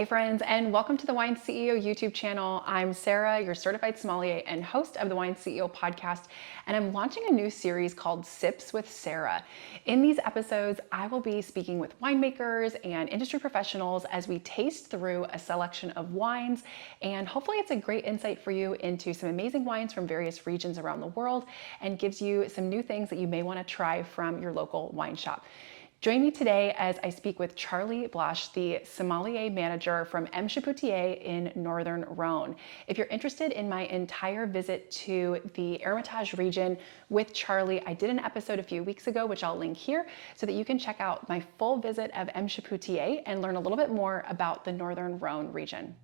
Hey friends, and welcome to the Wine CEO YouTube channel. I'm Sarah, your certified sommelier and host of the Wine CEO podcast, and I'm launching a new series called Sips with Sarah. In these episodes, I will be speaking with winemakers and industry professionals as we taste through a selection of wines, and hopefully it's a great insight for you into some amazing wines from various regions around the world and gives you some new things that you may want to try from your local wine shop. Join me today as I speak with Charlie Blasch, the sommelier manager from M Chapoutier in Northern Rhone. If you're interested in my entire visit to the Hermitage region with Charlie, I did an episode a few weeks ago, which I'll link here, so that you can check out my full visit of M Chapoutier and learn a little bit more about the Northern Rhone region.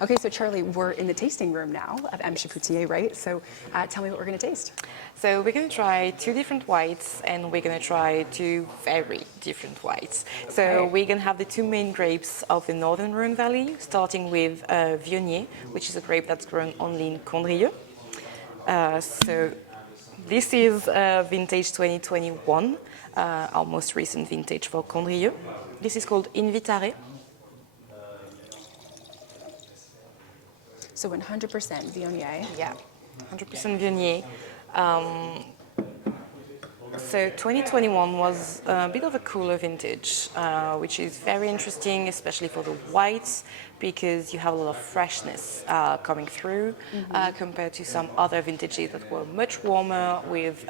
Okay, so Charlie, we're in the tasting room now of M Chapoutier, right? So tell me what we're going to taste. So we're going to try two different whites, and we're going to try two very different whites. So we're going to have the two main grapes of the Northern Rhone Valley, starting with Viognier, which is a grape that's grown only in Condrieu. So this is vintage 2021, our most recent vintage for Condrieu. This is called Invitare. So 100% Viognier. Yeah, 100% Viognier. So 2021 was a bit of a cooler vintage, which is very interesting, especially for the whites, because you have a lot of freshness coming through compared to some other vintages that were much warmer with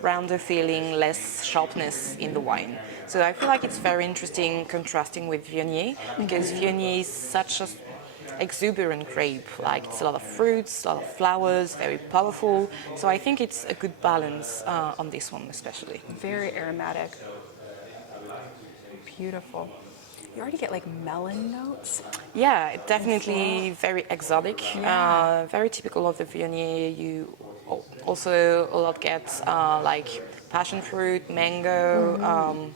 rounder feeling, less sharpness in the wine. So I feel like it's very interesting contrasting with Viognier, because Viognier is such a exuberant grape, like it's a lot of fruits, a lot of flowers, very powerful. So I think it's a good balance on this one especially. Very aromatic. Beautiful. You already get like melon notes. Yeah, definitely very exotic, very typical of the Viognier. You also a lot get like passion fruit, mango,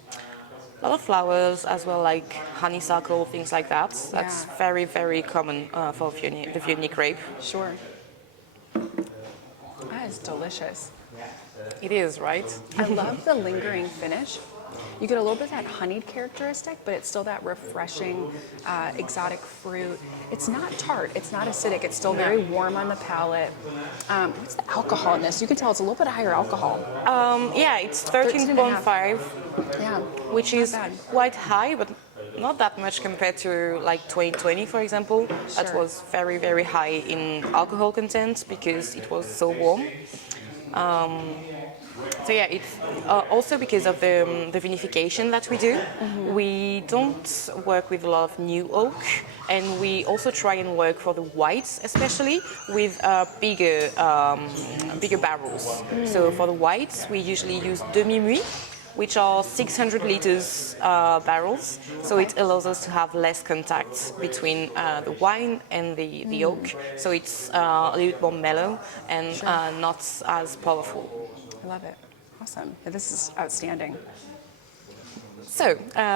a lot of flowers as well, like honeysuckle, things like that. That's very, very common for Viognier, the Viognier grape. Sure. That is delicious. It is, right? I love the lingering finish. You get a little bit of that honeyed characteristic, but it's still that refreshing, exotic fruit. It's not tart, it's not acidic, it's still very warm on the palate. What's the alcohol in this? You can tell it's a little bit higher alcohol. Yeah, it's 13.5, yeah, which is quite high, but not that much compared to like 2020, for example. Sure. That was very, very high in alcohol content because it was so warm. So yeah, it's also because of the vinification that we do. We don't work with a lot of new oak, and we also try and work for the whites, especially with bigger barrels. So for the whites, we usually use demi-muit, which are 600 liters barrels. So it allows us to have less contact between the wine and the oak. So it's a little bit more mellow and not as powerful. I love it. Awesome. Yeah, this is outstanding. So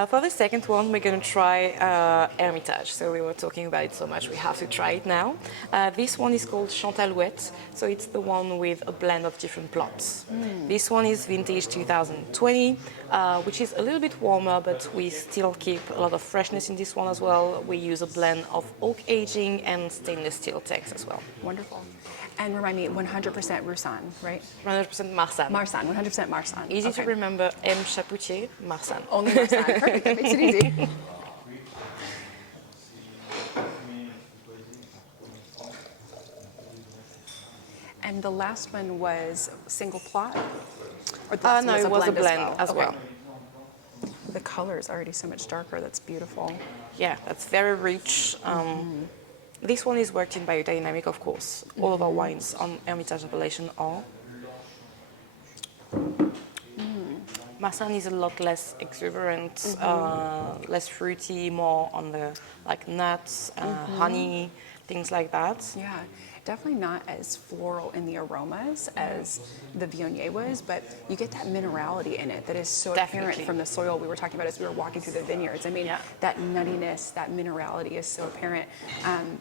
for the second one, we're going to try Hermitage. So we were talking about it so much, we have to try it now. This one is called Chante-Alouette. So it's the one with a blend of different plots. This one is vintage 2020, which is a little bit warmer, but we still keep a lot of freshness in this one as well. We use a blend of oak aging and stainless steel tanks as well. Wonderful. And remind me, 100% Roussanne, right? 100% Marsanne. Marsanne, 100% Marsanne. Easy to remember, M Chapoutier, Marsanne. Only Marsanne. Perfect, that makes it easy. And the last one was single plot? Or the last No, one it was a blend as well. The color is already so much darker. That's beautiful. Yeah, that's very rich. This one is worked in biodynamic, of course. All of our wines on Hermitage appellation are. Marsanne is a lot less exuberant, less fruity, more on the like nuts, honey, things like that. Yeah, Definitely not as floral in the aromas as the Viognier was, but you get that minerality in it that is so apparent Definitely. from the soil we were talking about as we were walking through the vineyards. I mean, Yeah. that nuttiness, that minerality is so apparent.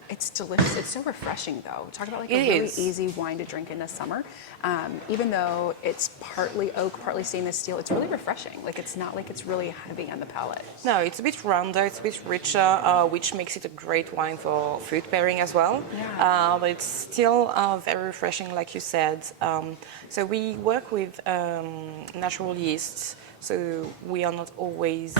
It's delicious. It's so refreshing, though. Talk about like a It really is. easy wine to drink in the summer. Even though it's partly oak, partly stainless steel, it's really refreshing. Like it's not like it's really heavy on the palate. No, it's a bit rounder, it's a bit richer, which makes it a great wine for food pairing as well. Yeah. But it's still very refreshing, like you said. So we work with natural yeasts. So we are not always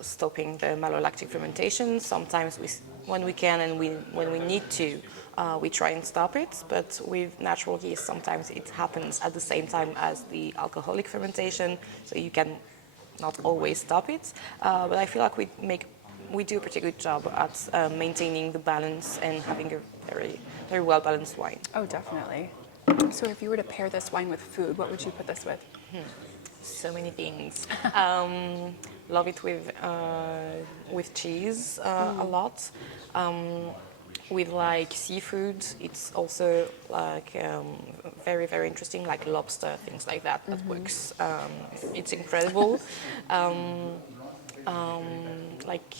stopping the malolactic fermentation. Sometimes when we can and when we need to, we try and stop it. But with natural yeast, sometimes it happens at the same time as the alcoholic fermentation. So you can not always stop it, but I feel like we do a pretty good job at maintaining the balance and having a very very well balanced wine. Oh, definitely. So if you were to pair this wine with food, what would you put this with? So many things. Love it with cheese a lot. With like seafood, it's also like very very interesting, like lobster, things like that. That works. It's incredible. Like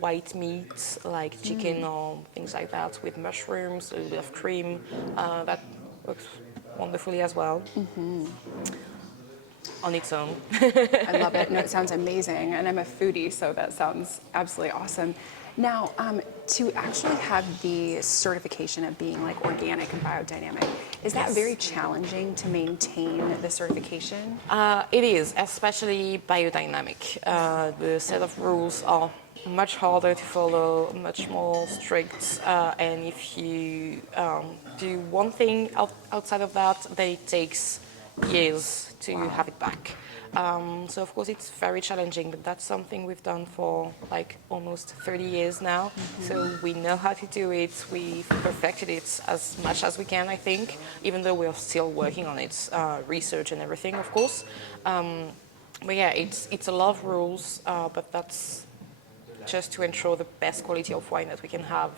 white meat, like chicken or things like that, with mushrooms, a little bit of cream. That works wonderfully as well. On its own. I love it. No, it sounds amazing. And I'm a foodie, so that sounds absolutely awesome. Now, to actually have the certification of being like organic and biodynamic, is that Yes. very challenging to maintain the certification? It is, especially biodynamic. The set of rules are much harder to follow, much more strict, and if you do one thing outside of that, then it takes years to have it back. So of course it's very challenging, but that's something we've done for like almost 30 years now. So we know how to do it. We've perfected it as much as we can, I think, even though we're still working on it, research and everything, of course. But yeah, it's a lot of rules, but that's just to ensure the best quality of wine that we can have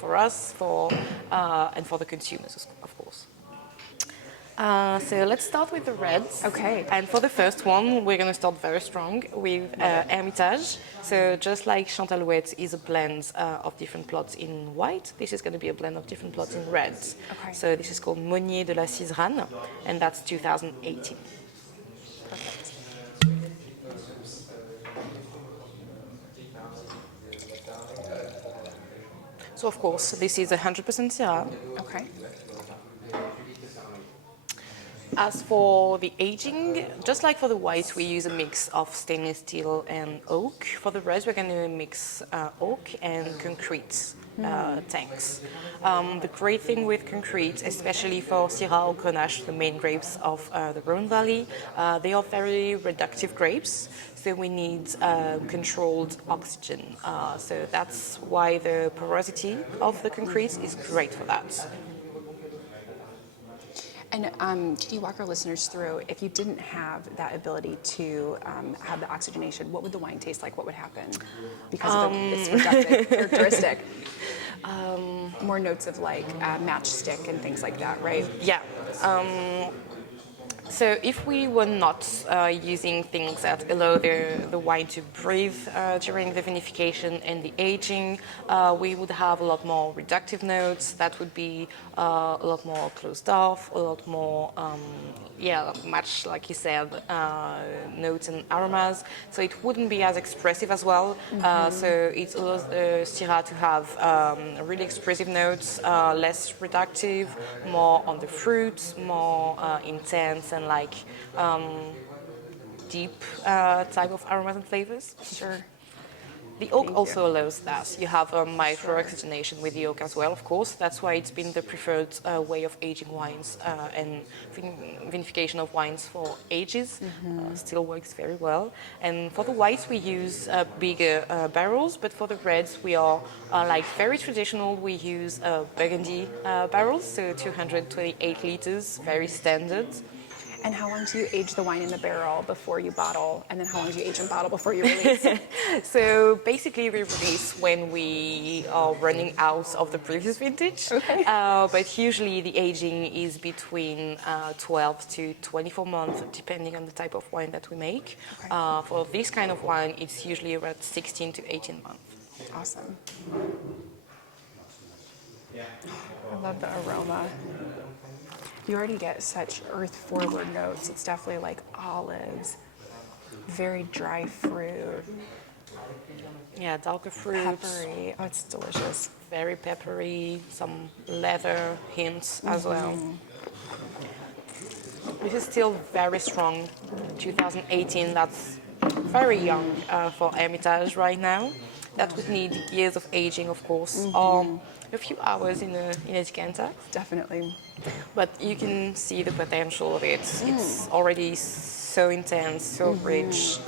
for us, and for the consumers, of course. So let's start with the reds. Okay. And for the first one, we're going to start very strong with Hermitage. So just like Chante-Alouette is a blend of different plots in white, this is going to be a blend of different plots in reds. Okay. So this is called Monnier de la Sizeranne, and that's 2018. Perfect. So of course, this is 100% Syrah. Okay. As for the aging, just like for the whites, we use a mix of stainless steel and oak. For the reds, we're going to mix oak and concrete tanks. The great thing with concrete, especially for Syrah or Grenache, the main grapes of the Rhone Valley, they are very reductive grapes, so we need controlled oxygen. So that's why the porosity of the concrete is great for that. And can you walk our listeners through, if you didn't have that ability to have the oxygenation, what would the wine taste like? What would happen because of its reductive characteristic? More notes of like matchstick and things like that, right? Yeah. So if we were not using things that allow the wine to breathe during the vinification and the aging, we would have a lot more reductive notes. That would be a lot more closed off, a lot more, much like you said, notes and aromas. So it wouldn't be as expressive as well. So it allows Syrah to have really expressive notes, less reductive, more on the fruits, more intense and like deep type of aromas and flavors. Sure. The oak also allows that. You have a micro-oxygenation with the oak as well, of course. That's why it's been the preferred way of aging wines and vinification of wines for ages. Still works very well. And for the whites, we use bigger barrels, but for the reds, we are like very traditional. We use Burgundy barrels, so 228 liters, very standard. And how long do you age the wine in the barrel before you bottle? And then how long do you age in bottle before you release? So basically we release when we are running out of the previous vintage. Okay. But usually the aging is between 12 to 24 months, depending on the type of wine that we make. Okay. For this kind of wine, it's usually around 16 to 18 months. Awesome. I love the aroma. You already get such earth-forward notes. It's definitely like olives, very dry fruit, Yeah, darker fruits. peppery. Oh, it's delicious. Very peppery, some leather hints as well. This is still very strong. 2018, that's very young for Hermitage right now. That would need years of aging, of course, or a few hours in a decanter. Definitely. But you can see the potential of it. It's already so intense, so rich,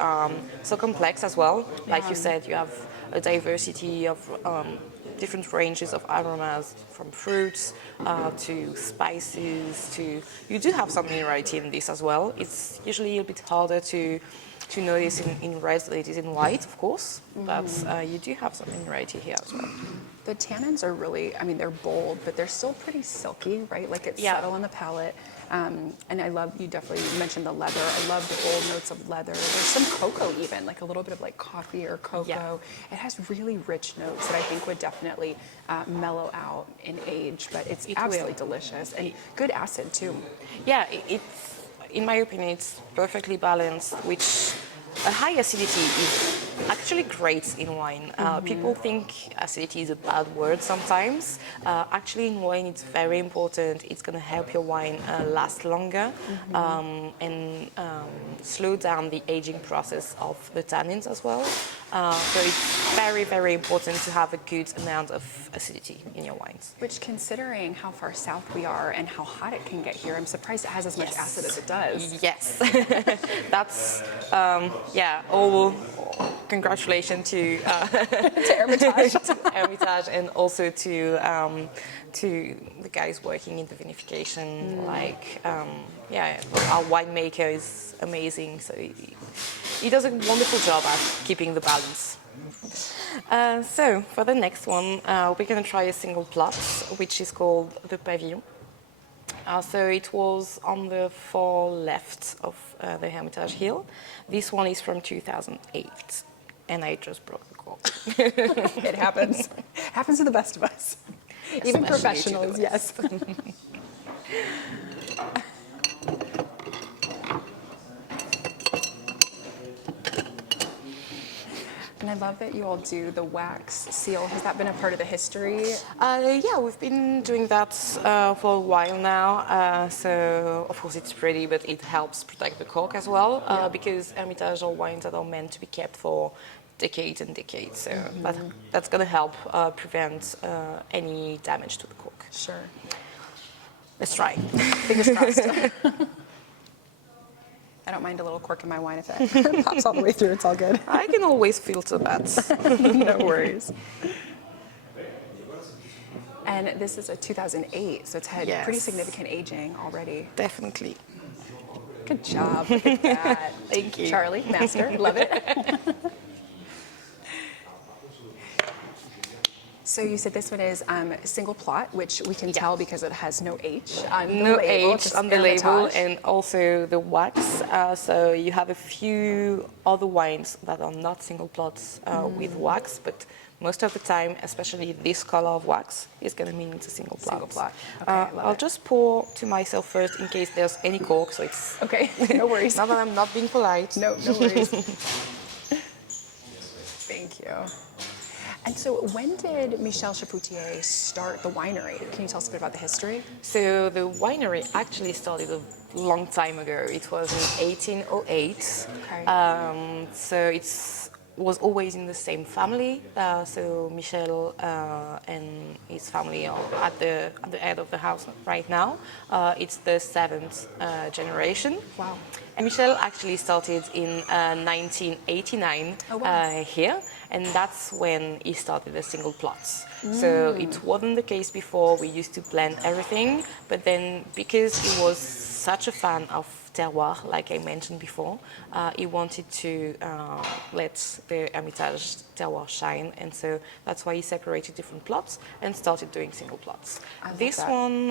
so complex as well. Like you said, you have a diversity of different ranges of aromas, from fruits to spices to... You do have some minerality in this as well. It's usually a bit harder to notice in red than it is in white, of course, but you do have some minerality here as well. The tannins are really, I mean, they're bold, but they're still pretty silky, right? Like it's subtle on the palate. And I love, you definitely mentioned the leather. I love the bold notes of leather. There's some cocoa even, like a little bit of like coffee or cocoa. Yeah. It has really rich notes that I think would definitely mellow out in age, but it's absolutely delicious and good acid too. Yeah, it's, in my opinion, it's perfectly balanced, which a high acidity is actually great in wine. People think acidity is a bad word sometimes. Actually, in wine, it's very important. It's going to help your wine last longer and slow down the aging process of the tannins as well. So it's very, very important to have a good amount of acidity in your wines. Which, considering how far south we are and how hot it can get here, I'm surprised it has as much acid as it does. Yes. That's, all congratulations to Hermitage. Hermitage, and also to the guys working in the vinification. Our winemaker is amazing, so he does a wonderful job at keeping the balance. So for the next one, we're going to try a single plot, which is called the Pavillon. So it was on the far left of the Hermitage Hill. This one is from 2008, and I just broke the cork. It happens. Happens to the best of us. Even professionals, yes. And I love that you all do the wax seal. Has that been a part of the history? Yeah, we've been doing that for a while now. So, of course, it's pretty, but it helps protect the cork as well, because Hermitage are wines that are meant to be kept for decades and decades. So that's going to help prevent any damage to the cork. Sure. Let's try. Fingers crossed. I don't mind a little cork in my wine if it pops all the way through. It's all good. I can always filter that. No worries. And this is a 2008, so it's had pretty significant aging already. Definitely. Good job. Look at that. Thank you. Charlie, master. Love it. So you said this one is single plot, which we can tell because it has no H on the no label. H on the label, and also the wax. So you have a few other wines that are not single plots with wax, but most of the time, especially this color of wax, is going to mean it's a single plot. Single plot. Okay, I'll just pour to myself first in case there's any cork, so it's... Okay, no worries. Now that I'm not being polite. No worries. Thank you. And so when did Michel Chapoutier start the winery? Can you tell us a bit about the history? So the winery actually started a long time ago. It was in 1808. Okay. So it was always in the same family. So Michel and his family are at the head of the house right now. It's the seventh generation. Wow. And Michel actually started in 1989 here. and that's when he started the single plots. So it wasn't the case before. We used to blend everything, but then because he was such a fan of terroir, like I mentioned before, he wanted to let the Hermitage terroir shine, and so that's why he separated different plots and started doing single plots. This one,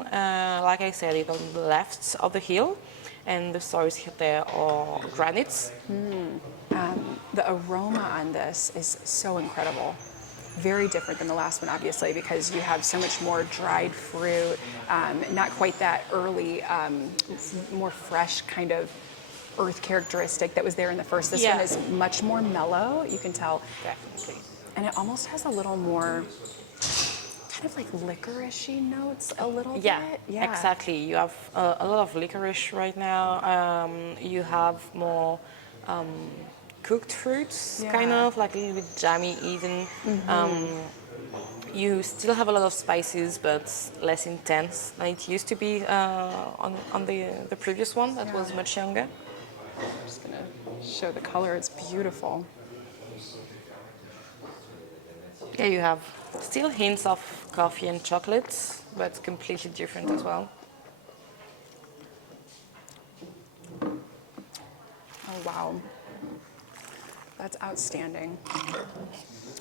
like I said, is on the left of the hill, and the soils there are granites. The aroma on this is so incredible. Very different than the last one, obviously, because you have so much more dried fruit, not quite that early, more fresh kind of earth characteristic that was there in the first. This one is much more mellow, you can tell. Definitely. And it almost has a little more kind of like licorice-y notes a little bit. Yeah, exactly. You have a lot of licorice right now. You have more cooked fruits, kind of like a little bit jammy even. You still have a lot of spices, but less intense than it used to be on the previous one that was much younger. I'm just gonna show the color, it's beautiful. Yeah, you have still hints of coffee and chocolate, but completely different as well. Oh, wow. That's outstanding.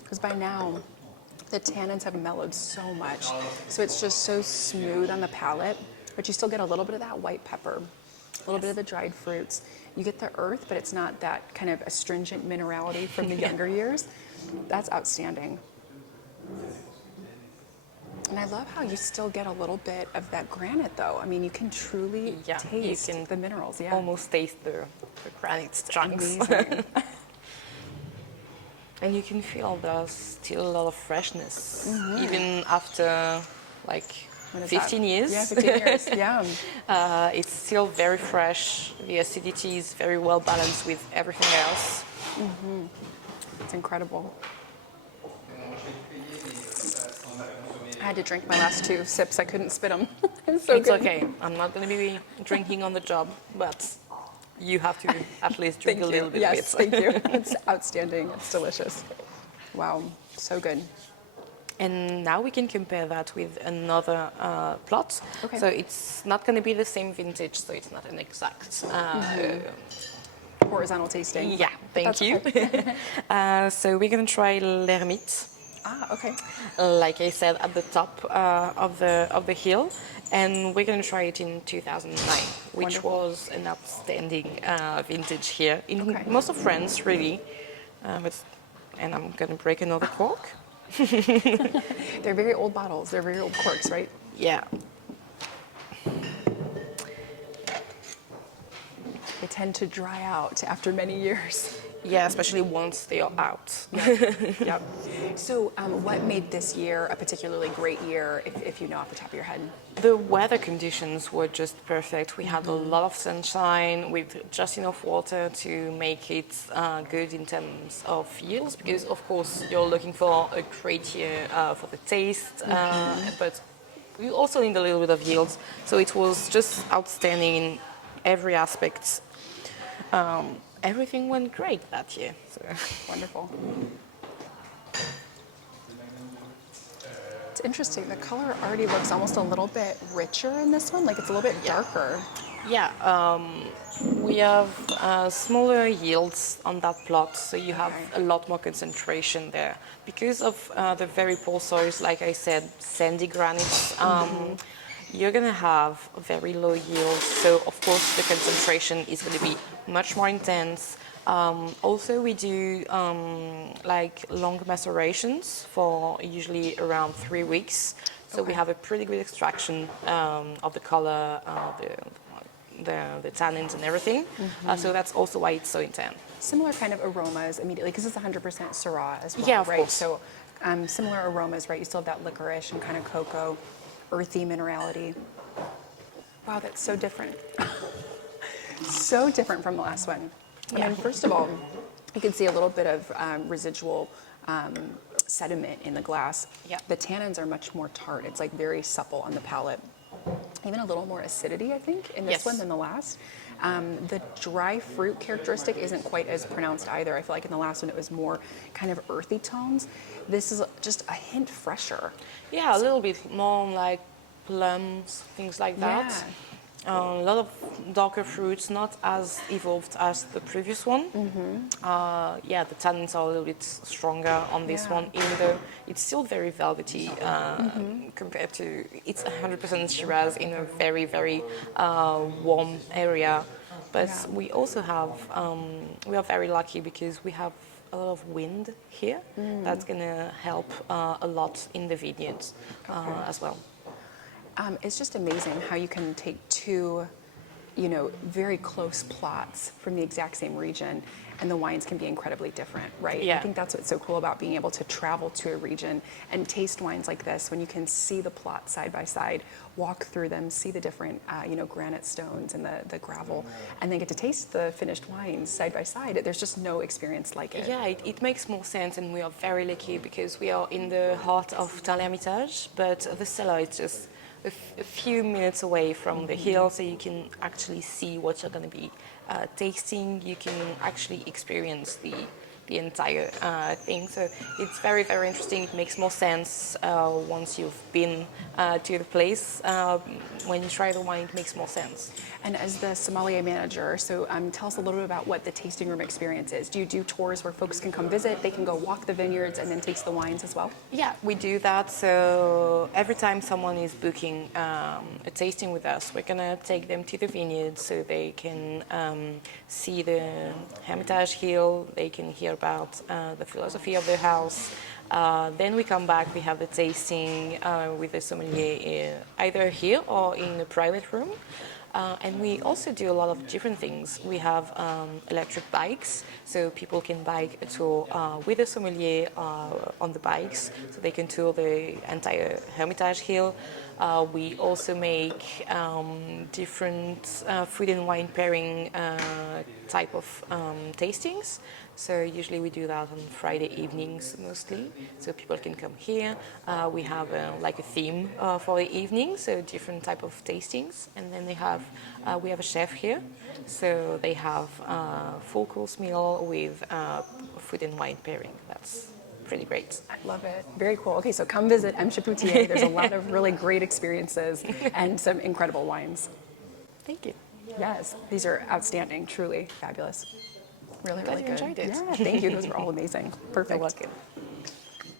Because by now, the tannins have mellowed so much. So it's just so smooth on the palate, but you still get a little bit of that white pepper, a little bit of the dried fruits. You get the earth, but it's not that kind of astringent minerality from the younger years. That's outstanding. And I love how you still get a little bit of that granite, though. I mean, you can truly taste you can the minerals. almost taste the granite chunks. Amazing. And you can feel there's still a lot of freshness, even after like 15 years. Yeah, 15 years, yeah. It's still very fresh. The acidity is very well balanced with everything else. It's incredible. I had to drink my last 2 sips. I couldn't spit them. It's It's okay. I'm not going to be drinking on the job, but you have to at least drink a little bit of it. Yes, thank you. It's outstanding. It's delicious. Wow, so good. And now we can compare that with another plot. Okay. So it's not going to be the same vintage, so it's not an exact. Horizontal tasting. Yeah, thank you. Okay. So we're going to try l'Hermite. Ah, okay. Like I said, at the top of the hill, and we're going to try it in 2009, which Wonderful. was an outstanding vintage here in Okay. most of France, really. And I'm going to break another cork. They're very old bottles. They're very old corks, right? Yeah. They tend to dry out after many years. Yeah, especially once they are out. Yep. So, what made this year a particularly great year, if you know off the top of your head? The weather conditions were just perfect. We had a lot of sunshine with just enough water to make it good in terms of yields, because of course you're looking for a great year for the taste, but we also need a little bit of yields. So it was just outstanding in every aspect. Everything went great that year. So. Wonderful. It's interesting. The color already looks almost a little bit richer in this one. Like it's a little bit darker. Yeah, we have smaller yields on that plot, so you have a lot more concentration there. Because of the very poor soils, like I said, sandy granites, you're going to have very low yields. So, of course, the concentration is going to be much more intense. Also, we do like long macerations for usually around 3 weeks. So we have a pretty good extraction of the color, the tannins and everything. So that's also why it's so intense. Similar kind of aromas immediately, because it's 100% Syrah as well, Yeah, of right? course. So similar aromas, right? You still have that licorice and kind of cocoa, earthy minerality. Wow, that's so different. So different from the last one. I mean, first of all, you can see a little bit of residual sediment in the glass. Yeah. The tannins are much more tart. It's like very supple on the palate. Even a little more acidity, I think, in this Yes. one than the last. The dry fruit characteristic isn't quite as pronounced either. I feel like in the last one it was more kind of earthy tones. This is just a hint fresher. Yeah, a little bit more like plums, things like that. Yeah. A lot of darker fruits, not as evolved as the previous one. Yeah, the tannins are a little bit stronger on this Yeah. one, even though it's still very velvety compared to, it's 100% Shiraz in a very, very warm area. But Yeah. we also have, we are very lucky because we have a lot of wind here. That's going to help a lot in the vineyards as well. It's just amazing how you can take two, very close plots from the exact same region, and the wines can be incredibly different, right? Yeah. I think that's what's so cool about being able to travel to a region and taste wines like this, when you can see the plots side by side, walk through them, see the different, granite stones and the gravel, and then get to taste the finished wines side by side. There's just no experience like it. Yeah, it makes more sense, and we are very lucky because we are in the heart of Hermitage, but the cellar is just a few minutes away from the hill, so you can actually see what you're going to be tasting. You can actually experience the entire thing. So it's very, very interesting. It makes more sense once you've been to the place. When you try the wine, it makes more sense. And as the sommelier manager, so tell us a little bit about what the tasting room experience is. Do you do tours where folks can come visit, they can go walk the vineyards and then taste the wines as well? Yeah, we do that. So every time someone is booking a tasting with us, we're gonna take them to the vineyard so they can see the Hermitage Hill, they can hear about the philosophy of the house. Then we come back, we have the tasting with the sommelier either here or in a private room. And we also do a lot of different things. We have electric bikes, so people can bike a tour with a sommelier on the bikes, so they can tour the entire Hermitage Hill. We also make different food and wine pairing type of tastings. So usually we do that on Friday evenings mostly, so people can come here. We have like a theme for the evening, so different type of tastings, and then we have a chef here, so they have full course meal with food and wine pairing. That's pretty great. I love it. Very cool. Okay, so come visit M Chapoutier. There's a lot of really great experiences and some incredible wines. Thank you. Yes, these are outstanding, truly fabulous. Really, Glad really you good. enjoyed it. Yeah, thank you. Those were all amazing. Perfect. You're welcome.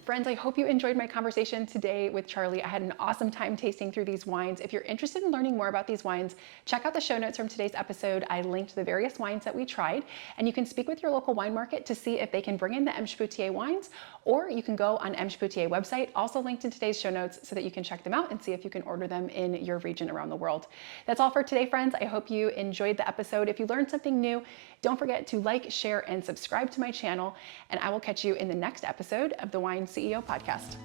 Friends, I hope you enjoyed my conversation today with Charlie. I had an awesome time tasting through these wines. If you're interested in learning more about these wines, check out the show notes from today's episode. I linked the various wines that we tried, and you can speak with your local wine market to see if they can bring in the M Chapoutier wines, or you can go on M Chapoutier website, also linked in today's show notes, so that you can check them out and see if you can order them in your region around the world. That's all for today, friends. I hope you enjoyed the episode. If you learned something new, don't forget to like, share, and subscribe to my channel, and I will catch you in the next episode of the Wine CEO podcast.